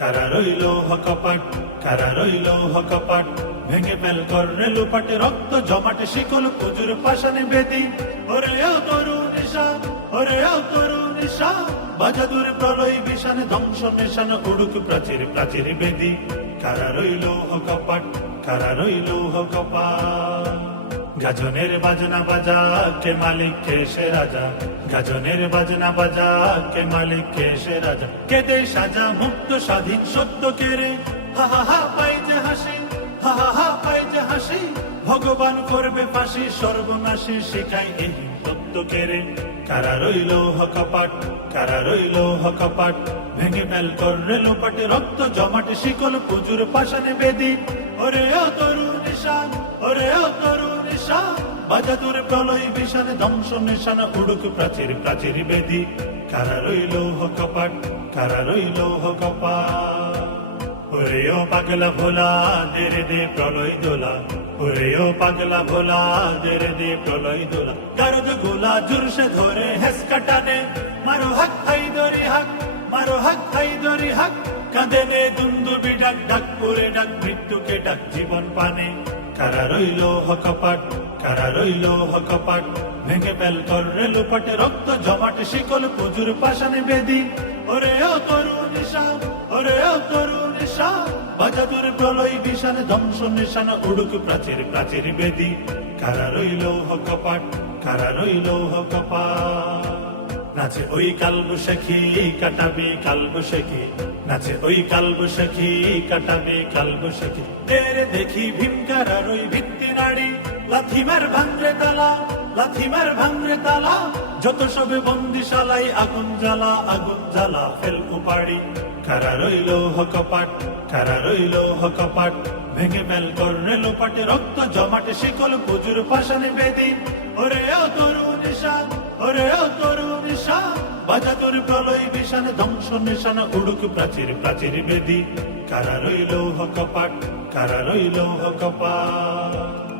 কারা রইল হকপাট, কারা রইল হকপাট, ভেঙে ফেল কররে লুপাটে, রক্ত জমাটে শিকল পুজুর পাশানে বেদি। ওরে ও তরু নিশা, ওরে ও তরু নিশা, বাজাদুর প্রলয় বিশানে ধ্বংস নিশান উড়ুক প্রাচীর প্রাচীর বেদি। কারা রইল হকপাট, কারা রইল হকপাট। গাজনের বাজনা বাজা, কে মালিক কে সে রাজা। গাজনের বাজনা বাজা, কে মালিক কে সে রাজা। কে দে সাজা মুক্ত স্বাধীন সত্য কে রে, হা হা হা পাই যে হাসি, হা হা হা পাই যে হাসি। ভগবান করবে ফাঁসি, সর্বনাশী শিখাই এই তত্ত্ব কে রে। কারা রইল হকপাট, কারা রইল হকপাট, ভেঙে ফেল কররে লোপাটে, রক্ত জমাটে শিকল পুজুর পাশানে বেদি। ওরে ও তরু নিশা, ওরে ও তরু নিশা, বাজাদুর প্রলয় বিশানে ধ্বংস নিশানা উড়ুক প্রাচীর প্রাচীর বেদি। কারা রইল হকপাট, কারা রইল হকপাট। ওরে ও পাগলা ভোলা, দেরে দে প্রলয় দোলা। ওরে ও পাগলা ভোলা, দেরে দে প্রলয় দোলা। গারদ গোলা জুরসে ধরে হেস কাটানে, মারো হাক হাই দরি হাক, মারো হাক হাই দরি হাক। কাঁদে নে দুন্দুবি ডাক, ডাক করে ডাক মৃত্যুকে ডাক জীবন পানে। কারা রইল হকপাট, কারা রইল হকপাট, ভেঙে ফেল কররে লুপাটে, রক্ত জমাটে শিকল পুজুর পাশানে বেদি। ওরে ও তরু নিশা, ওরে ও তরু নিশা, বাজাদুর প্রলয় বিশানে ধ্বংস নিশানা উড়ুক প্রাচীর প্রাচীর বেদি। কারা রইল হকপাট, কারা রইল হকপাট। নাচে ওই কালবৈশাখী, কাটাবি কালবৈশাখী, নাচে ওই কালবৈশাখী, কাটাবি কালবৈশাখী। তেরে দেখি ভীমকারার ওই ভিত্তি নাড়ি, লাথিমার ভাঙরে তালা, লাথিমার ভাঙরে তালা। যত সবে বন্দিশালাই আগুন জ্বালা, আগুন জ্বালা ফেল উপাড়ি। কারা রইল হকপাট, কারা রইল হকপাট, ভেঙে ফেল কররে লোপাটে, রক্ত জমাটে শিকল পুজুর পাশানে বেদি। ওরে ও তরু নিশা, ওরে ও তরু নিশা, বাজাদুর প্রলয় বিশানে ধ্বংস নিশানা উড়ুক প্রাচীর প্রাচীর বেদি। কারা রইল হকপাট, কারা রইল হকপাট।